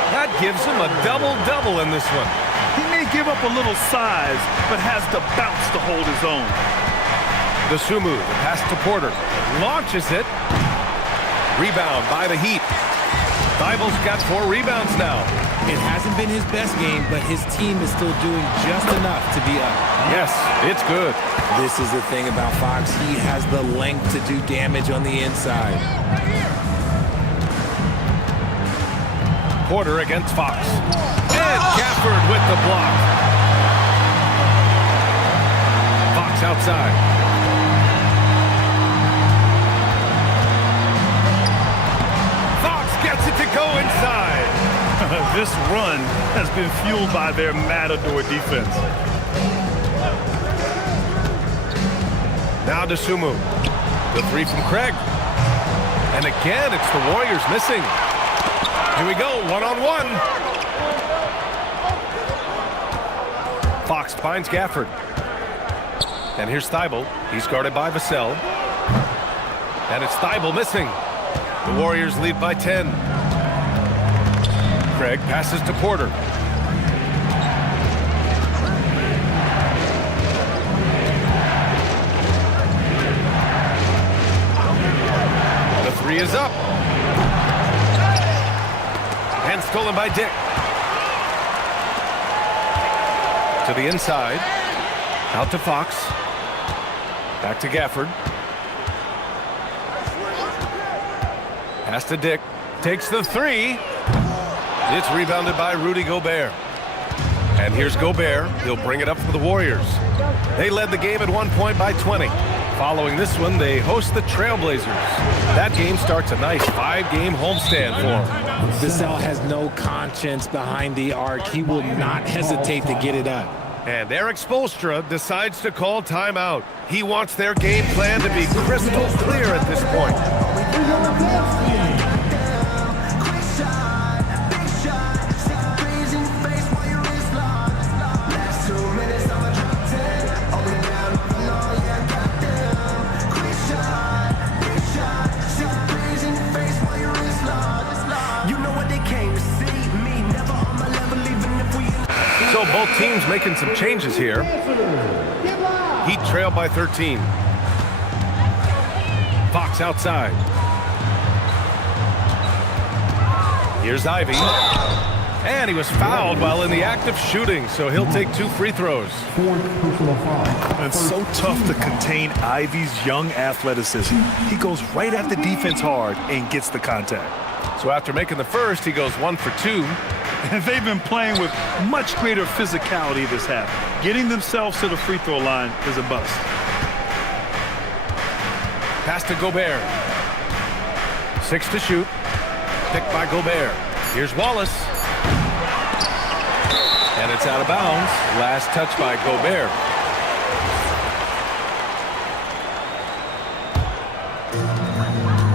That gives him a double-double in this one. He may give up a little size, but has the bounce to hold his own. Gsw Mia, the pass to Porter. Launches it. Rebound by the Heat. Thybulle's got 4 rebounds now. It hasn't been his best game, but his team is still doing just enough to be up. Yes, it's good. This is the thing about Fox. He has the length to do damage on the inside. Porter against Fox. And Gafford with the block. Fox outside. Fox gets it to go inside. This run has been fueled by their matador defense. Now Gsw Mia. The 3 from Craig. And again, it's the Warriors missing. Here we go, one-on-one. Fox finds Gafford. And here's Thybulle. He's guarded by Vassell. And it's Thybulle missing. The Warriors lead by 10. Craig passes to Porter. The 3 is up. And stolen by Dick. To the inside. Out to Fox. Back to Gafford. Pass to Dick. Takes the 3. It's rebounded by Rudy Gobert. And here's Gobert. He'll bring it up for the Warriors. They led the game at one point by 20. Following this one, they host the Trailblazers. That game starts a nice 5-game homestand for them. Vassell has no conscience behind the arc. He will not hesitate to get it up. And Eric Spoelstra decides to call timeout. He wants their game plan to be crystal clear at this point. So both teams making some changes here. Heat trail by 13. Fox outside. Here's Ivy. And he was fouled while in the act of shooting, so he'll take 2 free throws. It's so tough to contain Ivy's young athleticism. He goes right at the defense hard and gets the contact. So after making the first, he goes 1 for 2. And they've been playing with much greater physicality this half. Getting themselves to the free throw line is a bust. Pass to Gobert. 6 to shoot. Picked by Gobert. Here's Wallace. And it's out of bounds. Last touch by Gobert.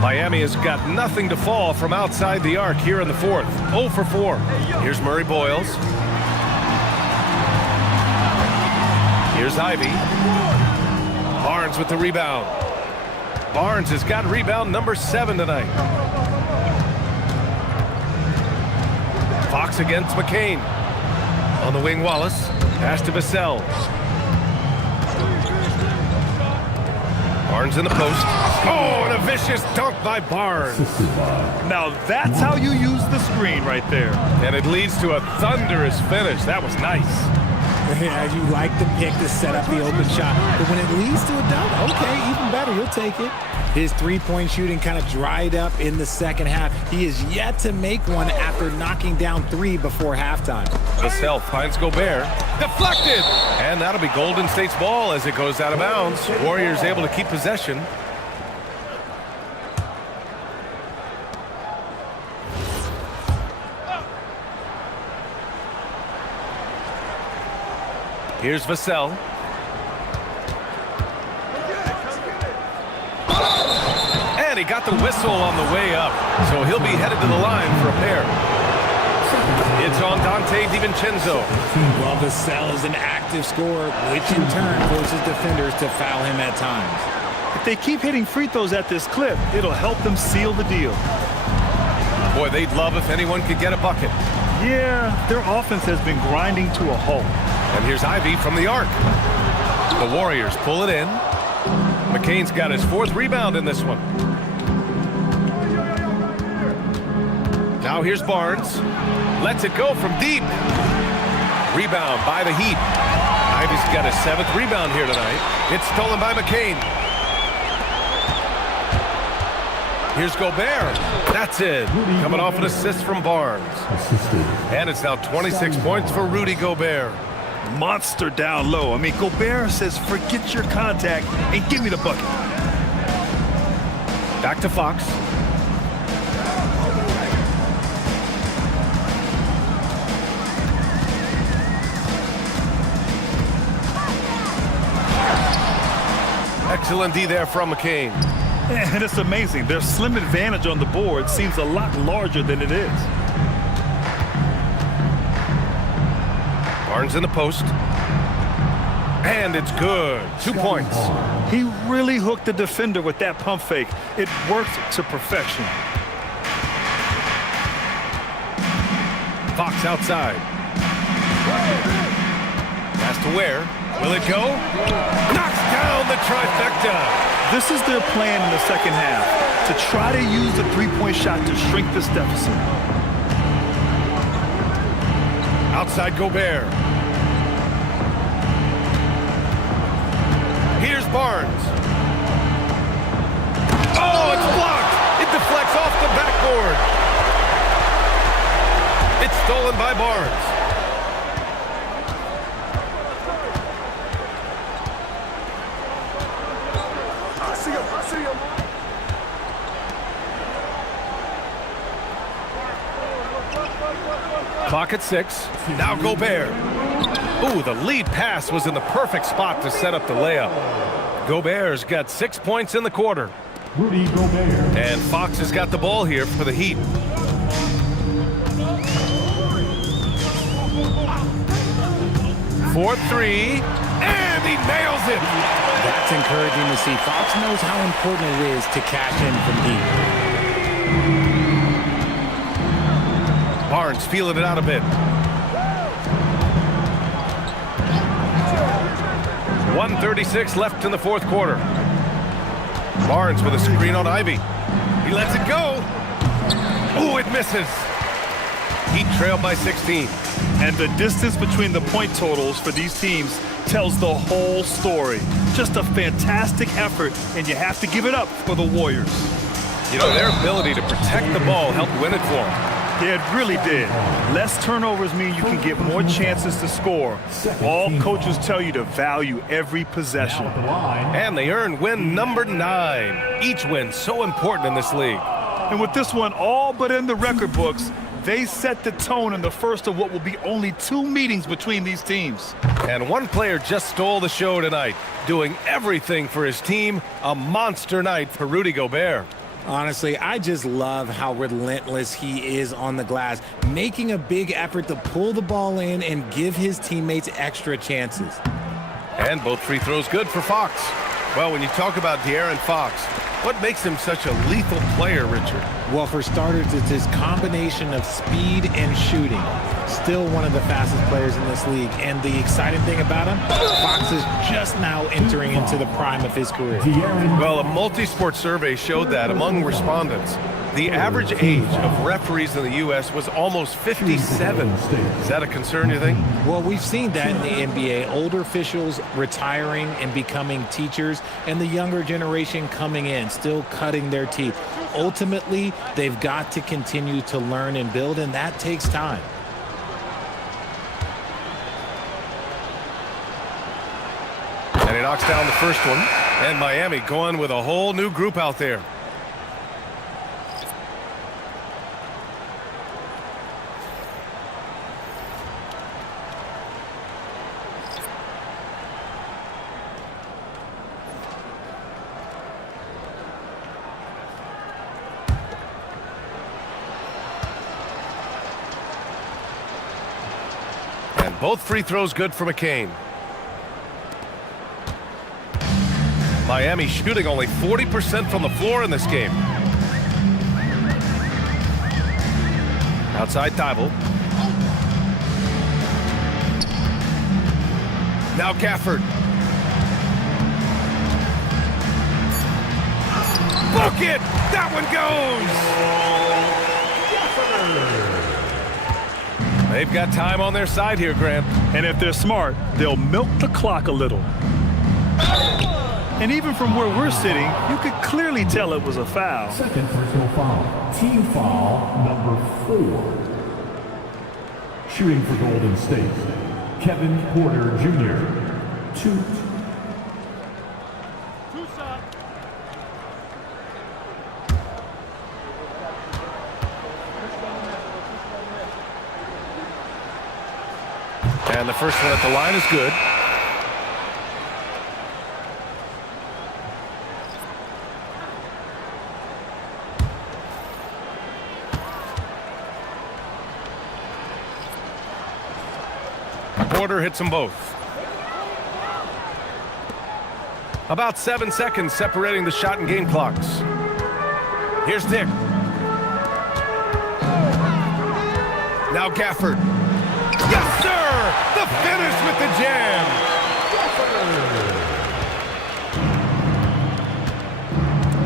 Miami has got nothing to fall from outside the arc here in the 4th. 0 for 4. Here's Murray Boyles. Here's Ivy. Barnes with the rebound. Barnes has got rebound number 7 tonight. Fox against McCain. On the wing, Wallace. Pass to Vassell. Barnes in the post. Oh, and a vicious dunk by Barnes. Now that's how you use the screen right there. And it leads to a thunderous finish. That was nice. You like the pick to set up the open shot, but when it leads to a dunk, okay, even better, you'll take it. His three-point shooting kind of dried up in the second half. He is yet to make one after knocking down 3 before halftime. Vassell finds Gobert. Deflected! And that'll be Golden State's ball as it goes out of bounds. Warriors able to keep possession. Here's Vassell. And he got the whistle on the way up, so he'll be headed to the line for a pair. It's on Dante DiVincenzo. Well, Vassell is an active scorer, which in turn forces defenders to foul him at times. If they keep hitting free throws at this clip, it'll help them seal the deal. Boy, they'd love if anyone could get a bucket. Yeah, their offense has been grinding to a halt. And here's Ivy from the arc. The Warriors pull it in. McCain's got his 4th rebound in this one. Now here's Barnes. Lets it go from deep. Rebound by the Heat. Ivy's got his 7th rebound here tonight. It's stolen by McCain. Here's Gobert. That's it. Coming off an assist from Barnes. And it's now 26 points for Rudy Gobert. Monster down low. I mean, Gobert says, forget your contact and give me the bucket. Back to Fox. Excellent D there from McCain. And it's amazing. Their slim advantage on the board seems a lot larger than it is. Barnes in the post. And it's good. 2 points. He really hooked the defender with that pump fake. It worked to perfection. Fox outside. Pass to Ware. Will it go? Knocks down the trifecta. This is their plan in the second half, to try to use the three-point shot to shrink this deficit. Outside Gobert. Here's Barnes. Oh, it's blocked. It deflects off the backboard. It's stolen by Barnes. Clock at 6. Now Gobert. Ooh, the lead pass was in the perfect spot to set up the layup. Gobert's got 6 points in the quarter. Rudy Gobert. And Fox has got the ball here for the Heat. For 3, and he nails it. That's encouraging to see. Fox knows how important it is to cash in from deep. Barnes feeling it out a bit. 1:36 left in the 4th quarter. Barnes with a screen on Ivy. He lets it go. Ooh, it misses. Heat trail by 16. And the distance between the point totals for these teams tells the whole story. Just a fantastic effort, and you have to give it up for the Warriors. You know, their ability to protect the ball helped win it for them. Yeah, it really did. Less turnovers mean you can get more chances to score. All coaches tell you to value every possession. And they earn win number 9. Each win so important in this league. And with this one all but in the record books, they set the tone in the first of what will be only 2 meetings between these teams. And one player just stole the show tonight, doing everything for his team. A monster night for Rudy Gobert. Honestly, I just love how relentless he is on the glass, making a big effort to pull the ball in and give his teammates extra chances. And both free throws good for Fox. Well, when you talk about De'Aaron Fox, what makes him such a lethal player, Richard? Well, for starters, it's his combination of speed and shooting. Still one of the fastest players in this league. And the exciting thing about him, Fox is just now entering into the prime of his career. Well, a multi-sport survey showed that among respondents, the average age of referees in the U.S. was almost 57. Is that a concern, you think? Well, we've seen that in the NBA. Older officials retiring and becoming teachers, and the younger generation coming in, still cutting their teeth. Ultimately, they've got to continue to learn and build, and that takes time. And he knocks down the first one. And Miami going with a whole new group out there. And both free throws good for McCain. Miami shooting only 40% from the floor in this game. Outside Thibault. Now Gafford. Book it! That one goes! They've got time on their side here, Grant. And if they're smart, they'll milk the clock a little. And even from where we're sitting, you could clearly tell it was a foul. Second personal foul. Team foul number 4. Shooting for Golden State, Kevin Porter Jr. 2. And the first one at the line is good. Porter hits them both. About 7 seconds separating the shot and game clocks. Here's Dick. Now Gafford. Yes, sir! The finish with the jam!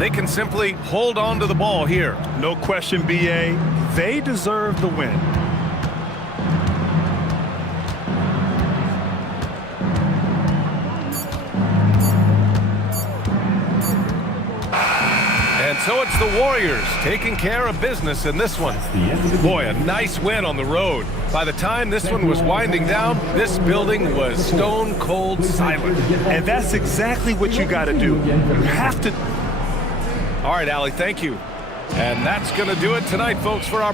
They can simply hold on to the ball here. No question, BA. They deserve the win. And so it's the Warriors taking care of business in this one. Boy, a nice win on the road. By the time this one was winding down, this building was stone cold silent. And that's exactly what you got to do. You have to. All right, Allie, thank you. And that's going to do it tonight, folks, for our